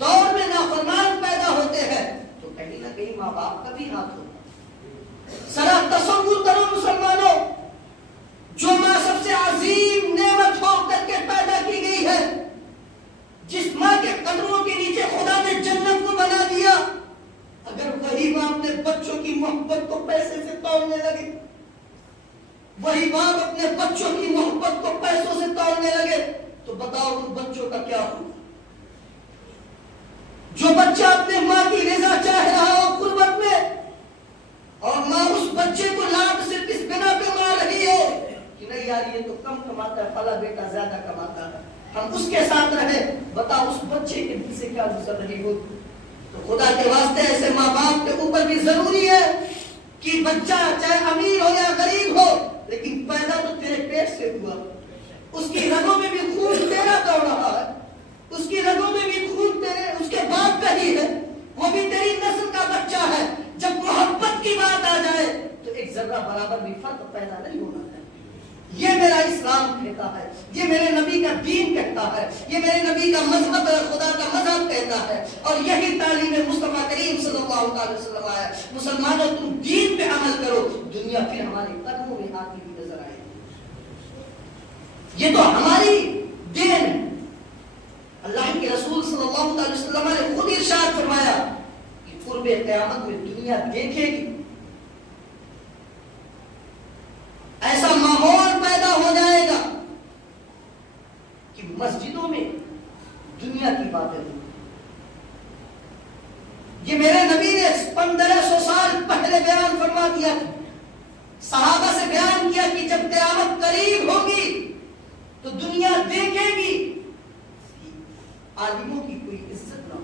دور میں نافرمان پیدا ہوتے ہیں تو کہیں نہ کہیں ماں باپ کا بھی ہاتھ ہوتا ہے. ذرا تصور کرو مسلمانوں, جو ماں سب سے عظیم نعمت ہو کر کے پیدا کی گئی ہے, جس ماں کے قدموں کے نیچے خدا نے جنت کو بنا دیا, اگر وہی ماں اپنے بچوں کی محبت کو پیسے سے تولنے لگے, وہی باپ اپنے بچوں کی محبت کو پیسوں سے تولنے لگے, تو بتاؤ ان بچوں کا کیا ہو. جو بچہ اپنے ماں کی رضا چاہ رہا ہو قربت میں, اور ماں اس بچے کو لاڈ صرف اس بنا پہ مار رہی ہو کہ نہیں یار یہ تو کم کماتا ہے, فلاں بیٹا زیادہ کماتا ہے, ہم اس کے ساتھ رہے, بتاؤ اس بچے کے دل سے کیا گزر رہی ہو. تو خدا کے واسطے ایسے ماں باپ کے اوپر بھی ضروری ہے کہ بچہ چاہے امیر ہو یا غریب ہو, لیکن پیدا تو تیرے پیٹ سے ہوا, اس کی رگوں میں بھی خون تیرا دوڑ رہا ہے, اس کی رگوں میں بھی خون تیرے اس کے باپ کا ہی ہے, وہ بھی تیری نسل کا بچہ ہے. جب محبت کی بات آ جائے تو ایک ذرہ برابر بھی فرق پیدا نہیں ہونا ہے. یہ میرا اسلام کہتا ہے, یہ میرے نبی کا دین کہتا ہے, یہ میرے نبی کا مذہب ہے, خدا کا مذہب کہتا ہے, اور یہی تعلیم مصطفیٰ کریم صلی اللہ علیہ وسلم ہے. مسلمانوں تم دین پہ عمل کرو, دنیا پھر ہمارے قدموں میں آتی ہوئی نظر آئے گی. یہ تو ہماری دین ہے. اللہ کے رسول صلی اللہ علیہ وسلم نے خود ارشاد فرمایا کہ قرب قیامت میں دنیا دیکھے گی, ایسا ماحول پیدا ہو جائے گا کہ مسجدوں میں دنیا کی باتیں ہوں. یہ میرے نبی نے 1500 سال پہلے بیان فرما دیا, صحابہ سے بیان کیا کہ جب قیامت قریب ہوگی تو دنیا دیکھے گی آدمیوں کی کوئی عزت نہ ہو.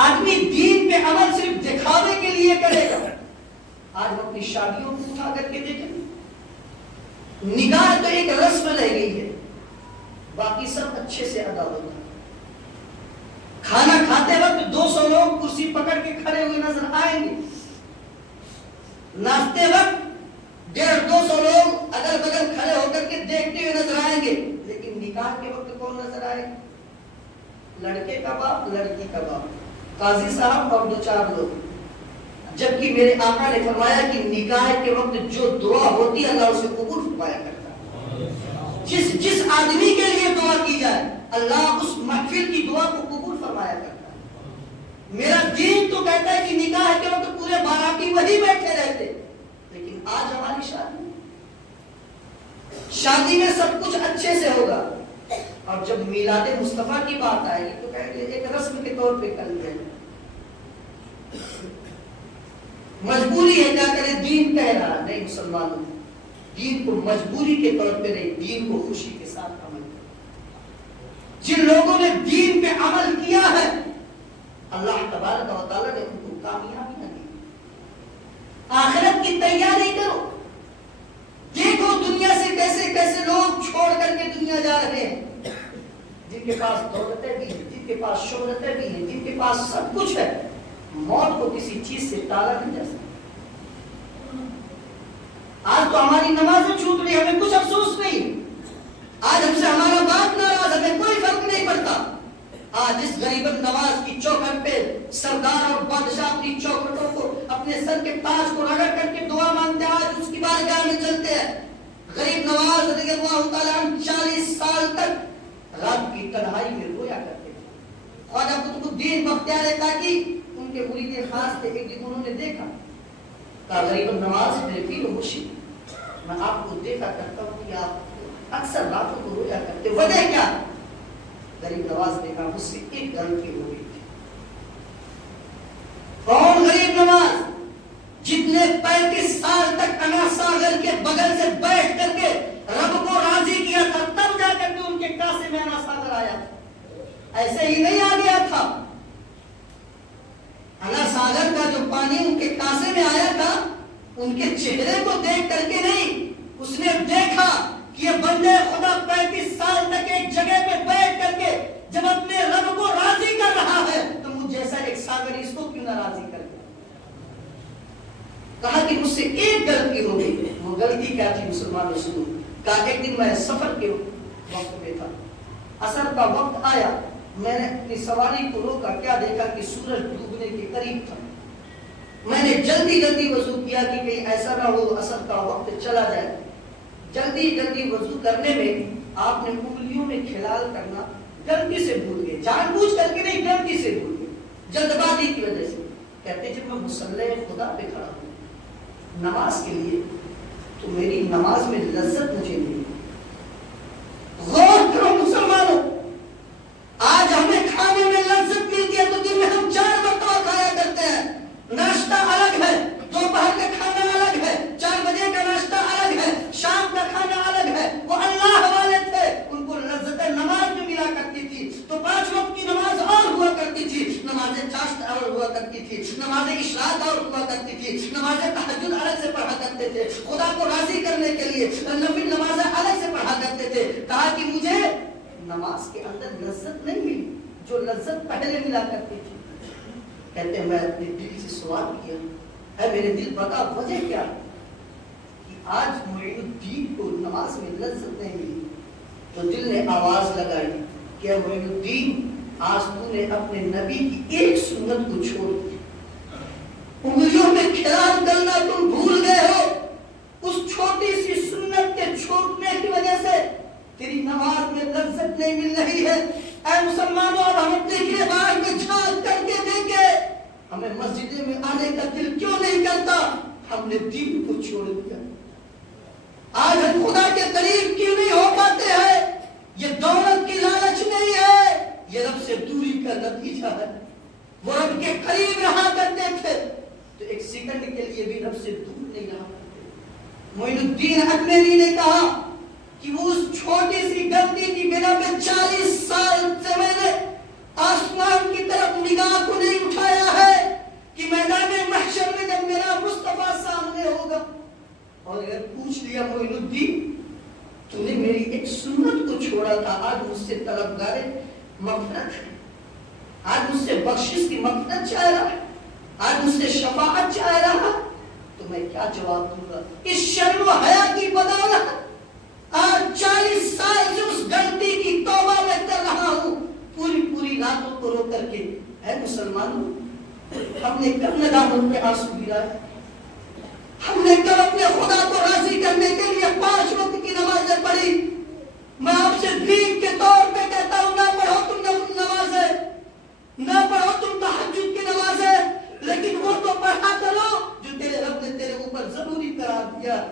آدمی دین پہ عمل صرف دکھاوے کے لیے کرے گا. آج ہم اپنی شادیوں کو اٹھا کر کے دیکھیں, نگاہ تو ایک رسم رہ گئی ہے, باقی سب اچھے سے ادا ہوتا ہے. کھانا کھاتے وقت 200 لوگ کرسی پکڑ کے کھڑے ہوئے نظر آئیں گے, ناشتے وقت 150-200 لوگ اگل بگل کھڑے ہو کر کے دیکھتے ہوئے نظر آئیں گے, لیکن نکاح کے وقت کون نظر آئے؟ لڑکے کا باپ, لڑکی کا باپ, قاضی صاحب اور 2-4 لوگ. جبکہ میرے آقا نے فرمایا کہ نکاح کے وقت جو دعا ہوتی ہے اللہ اسے قبول فرمایا کرتا ہے. جس آدمی کے لیے دعا کی جائے اللہ اس محفل کی دعا کو قبول فرمایا کرتا ہے. میرا دین تو کہتا ہے کہ نکاح کے وقت پورے باراتی وہی بیٹھے رہتے, لیکن آج ہماری شادی میں سب کچھ اچھے سے ہوگا, اور جب میلاد مصطفیٰ کی بات آئے گی تو کہیں گے ایک رسم کے طور پہ کر لیا. مجبوری ہے, کیا کرے, دین کہہ رہا نہیں. مسلمانوں دین کو مجبوری کے طور پہ نہیں, دین کو خوشی کے ساتھ عمل کرو. جن لوگوں نے دین پہ عمل کیا ہے اللہ تبارک و تعالیٰ نے ان کو کامیابی نہ دی. آخرت کی تیاری کرو. دیکھو دنیا سے کیسے کیسے لوگ چھوڑ کر کے دنیا جا رہے ہیں, جن کے پاس دولتیں بھی ہیں, جن کے پاس شہرتیں بھی ہیں, جن کے پاس سب کچھ ہے. موت کو کسی چیز سے ٹالا نہیں جا سکتا. آج تو ہماری نمازیں چھوٹ رہی, ہمیں کچھ افسوس نہیں. آج ہم سے ہمارا باپ ناراض, ہمیں کوئی فرق نہیں پڑتا. آج اس غریبت نواز کی چوکھٹ پہ سردار اور بادشاہ اپنی چوکھٹوں کو, اپنے سر کے تاج کو رگڑ کر کے دعا مانگتے ہیں. آج اس کی بارگاہ میں چلتے ہیں. غریب نواز رضی اللہ تعالیٰ عنہ 40 سال تک رات کی تنہائی میں رویا کرتے ہیں. خواجہ قطب الدین بختیار کاکی ان کے مرید خاص تھے. ایک دن انہوں نے دیکھا, کہا غریب نواز میرے پیر و مرشد, میں آپ کو دیکھا کرتا ہوں کہ آپ اکثر راتوں کو رویا کرتے, وجہ کیا؟ غریب نواز نے کہا مجھ سے ایک غلطی ہو گئی تھی. کون غریب نواز؟ جتنے 35 سال تک انا ساگر کے بغل سے بیٹھ کر کے رب کو راضی کیا تھا, تب جا کر کے ان کے کاسے میں انا ساگر آیا تھا. ایسے ہی نہیں آ گیا تھا. انا ساگر کا جو پانی ان کے کاسے میں آیا تھا, ان کے چہرے کو دیکھ کر کے نہیں, اس نے دیکھا یہ بندے خدا 35 سال تک ایک جگہ پہ بیٹھ کر کے جب اپنے رب کو راضی کر رہا ہے تو مجھ جیسا ایک ساگر اس کو کیوں نہ راضی کر دیا؟ کہا کہ مجھ سے ایک غلطی ہو گئی. وہ غلطی کیا تھی مسلمانوں؟ سنو. کہا ایک دن میں سفر کے وقت میں تھا, عصر کا وقت آیا, میں نے اپنی سواری کو روکا, کیا دیکھا کہ سورج ڈوبنے کے قریب تھا. میں نے جلدی جلدی وضو کیا کہ کہیں ایسا نہ ہو عصر کا وقت چلا جائے. جلدی جلدی وضو کرنے میں آپ نے انگلیوں میں کھلال کرنا غلطی سے بھول گئے, جان بوجھ کر کے نہیں, غلطی سے بھول گئے, جلد بازی کی وجہ سے. کہتے جب میں مصلی خدا پہ کھڑا ہوں نماز کے لیے تو میری نماز میں لذت مجھے نہیں. غور کرو مسلمانوں, آج ہمیں کھانے میں لذت ملتی ہے تو دن میں ہم 4 مرتبہ کھایا کرتے ہیں. ناشتہ الگ ہے, دوپہر کا کھانا الگ ہے, 4 بجے کا ناشتہ الگ ہے, شام کا کھانا الگ ہے. وہ اللہ والے تھے, ان کو لذت نماز میں ملا کرتی تھی. تو 5 وقت کی نماز اور ہوا کرتی تھی, نماز چاشت اور ہوا کرتی تھی, نماز اشراق اور ہوا کرتی تھی, نماز تہجد الگ سے پڑھا کرتے تھے. خدا کو راضی کرنے کے لیے نفل نمازیں الگ سے پڑھا کرتے تھے. کہا کہ مجھے نماز کے اندر لذت نہیں ملی جو لذت پہلے ملا کرتی تھی. کہتے ہیں میں اپنے دل سے سوال کیا, اے میرے دل بتا وجہ کیا کہ آج معین الدین کو نماز میں لذت نہیں ملی. تو دل نے آواز لگائی کہ معین الدین آج تو نے اپنے نبی کی ایک سنت کو چھوڑ دیا, انگلیوں میں کھلال کرنا تم بھول گئے ہو. اس چھوٹی سی سنت کے چھوڑنے کی وجہ سے تیری نماز میں لذت نہیں مل رہی ہے. اے مسلمانوں, اب ہم اپنے گریبان میں جھانک کر کے دیکھیں, ہمیں مسجدیں میں آنے کا دل کیوں نہیں کرتا؟ ہم نے دین کو چھوڑ دیا. آج ہم خدا کے قریب کیوں نہیں ہو پاتے ہیں؟ یہ دولت کی لالچ نہیں ہے, یہ رب سے دوری کا نتیجہ ہے. وہ رب کے قریب رہا کرتے تھے تو ایک سیکنڈ کے لیے بھی رب سے دور نہیں رہا کرتے. معین الدین اجمیری نے کہا کہ وہ اس چھوٹی سی غلطی کی بنا پہ 40 سال سے میں نے آسمان کی طرف نگاہ کو نہیں اٹھایا ہے کہ میدان محشر میں جب میرا مصطفیٰ سامنے ہوگا اور اگر پوچھ لیا معین الدین تو نے میری ایک سنت کو چھوڑا تھا, آج مجھ سے طلبگار مغفرت ہے, آج مجھ سے بخشش کی مغفرت چاہ رہا ہے, آج مجھ سے شفاعت چاہ رہا, تو میں کیا جواب دوں گا؟ اس شرم و حیا کی بدولت آج 40 سال سے اس غلطی کی توبہ میں کر رہا ہوں, پوری راتوں کو رو کر کے. اے مسلمانوں, ہم نے کب ندامت کے آنسو گرائے؟ ہم نے کب اپنے خدا کو راضی کرنے کے لیے 5 وقت کی نمازیں پڑھی؟ میں آپ سے بھیک کے طور پہ کہتا ہوں, نہ پڑھو تم نمازیں, نہ پڑھو تم تہجد کی نمازیں, لیکن وہ تو پڑھا کرو جو تیرے رب نے تیرے اوپر ضروری قرار دیا.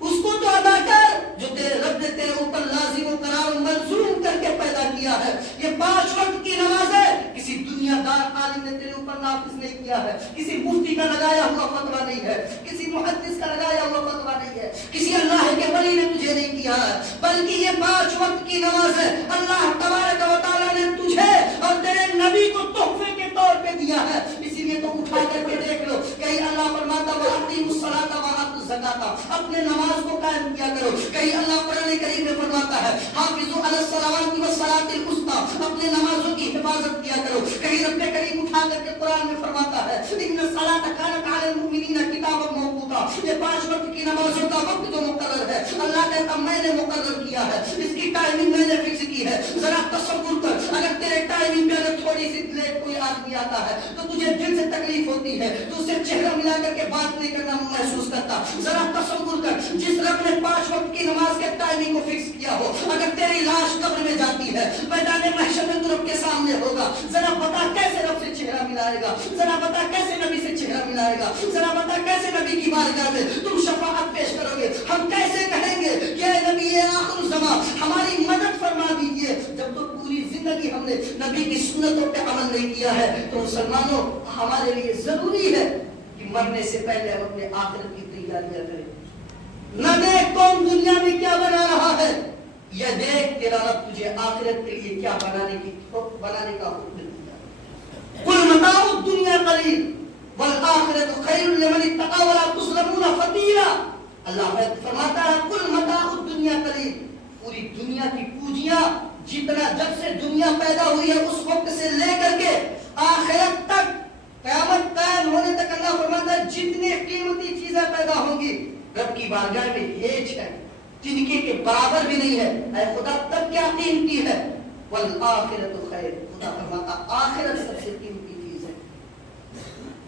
اس کو تو ادا کر جو تیرے رب نے تیرے اوپر لازم و قرار منظوم کر کے پیدا کیا ہے. یہ 5 وقت کی نماز ہے, کسی دنیا دار عالم نے تیرے اوپر نافذ نہیں کیا ہے, کسی مفتی کا لگایا ہوا فتویٰ نہیں ہے, کسی محدث کا لگایا ہوا فتویٰ نہیں ہے, کسی اللہ کے ولی نے تجھے نہیں کیا ہے, بلکہ یہ 5 وقت کی نماز ہے. اللہ تبارک و تعالیٰ نے تجھے اور تیرے نبی کو تحفے کے طور پہ دیا ہے. اسی لیے تو اٹھا کر کے دیکھ لو, کہیں اللہ فرماتا وَأَقِیمُوا الصَّلَاةَ وَآتُوا الزَّکَاةَ, اپنے نماز کو قائم کیا کرو. کہیں اللہ قرآن کریم میں فرماتا ہے حافظوا علی الصلوات والصلاة الوسطى, اپنے نمازوں کی حفاظت کیا کرو. کہیں رب کریم اٹھا کر کے قرآن میں فرماتا ہے ان الصلاة كانت على المؤمنین کتابا موقوتا, یہ 5 وقت کی نمازوں کا وقت جو مقرر ہے اللہ کہتا میں نے مقرر کیا ہے, اس کی ٹائمنگ میں نے فکس کی ہے. ذرا تصور کر, اگر تیرے ٹائمنگ پہ اگر تھوڑی سی لیٹ کوئی آدمی آتا ہے تو تجھے دل سے تکلیف ہوتی ہے, تو اسے چہرہ ملا کر کے بات نہیں کرنا محسوس کرتا. ذرا تصور کر, جس رب نے 5 وقت کی نماز کے ٹائمنگ کو فکس کیا ہو, اگر تیری لاش قبر میں جاتی ہے, میدان محشر میں تو رب کے سامنے ہوگا, ذرا بتا کیسے رب سے چہرہ ملائے گا, ذرا بتا کیسے نبی سے چہرہ ملائے گا, ذرا بتا کیسے نبی کی بارگاہ میں تم شفاعت پیش کرو گے. ہم کیسے کہیں گے کہ اے نبی آخر الزمان ہماری مدد فرما دیجئے, جب تو پوری زندگی ہم نے نبی کی سنتوں پہ عمل نہیں کیا ہے. تو مسلمانوں, ہمارے لیے ضروری ہے کہ مرنے سے پہلے ہم اپنے آخرت کی تیاریاں کریں. نہ دیکھ کون دنیا میں کیا بنا رہا ہے, یہ دیکھ تیرا رب تجھے آخرت کے لیے کیا بنانے کا حکم دیتا ہے. قل متاع الدنیا قلیل والآخرۃ خیر لمن اتقى ولا تظلمون فتیلا. اللہ فرماتا ہے قل متاع الدنیا الدنیا قلیل، پوری دنیا کی پونجیاں جتنا جب سے دنیا پیدا ہوئی ہے اس وقت سے لے کر کے آخرت تک، قیامت قائم ہونے تک اللہ فرماتا ہے جتنی قیمتی چیزیں پیدا ہوں گی رب کی بارگاہ میں ہیچ ہے، تنکے کے برابر بھی نہیں ہے۔ اے خدا تب کیا قیمتی ہے؟ والآخرت خیر، خدا فرماتا آخرت سب سے قیمتی چیز ہے۔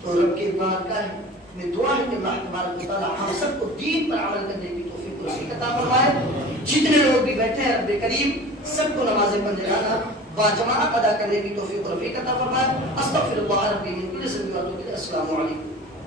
تو رب کی بارگاہ میں دعا ہے کہ اللہ تبارک و تعالی ہم سب کو دین پر عمل کرنے کی توفیق و نصیب عطا فرمائے۔ جتنے لوگ بھی بیٹھے ہیں رب کریم سب کو نماز پنجگانہ باجماعت ادا کرنے کی توفیق و نصیب عطا فرمائے۔ استغفر اللہ ربی من کل ذنب و اتوب الیہ۔ السلام علیکم۔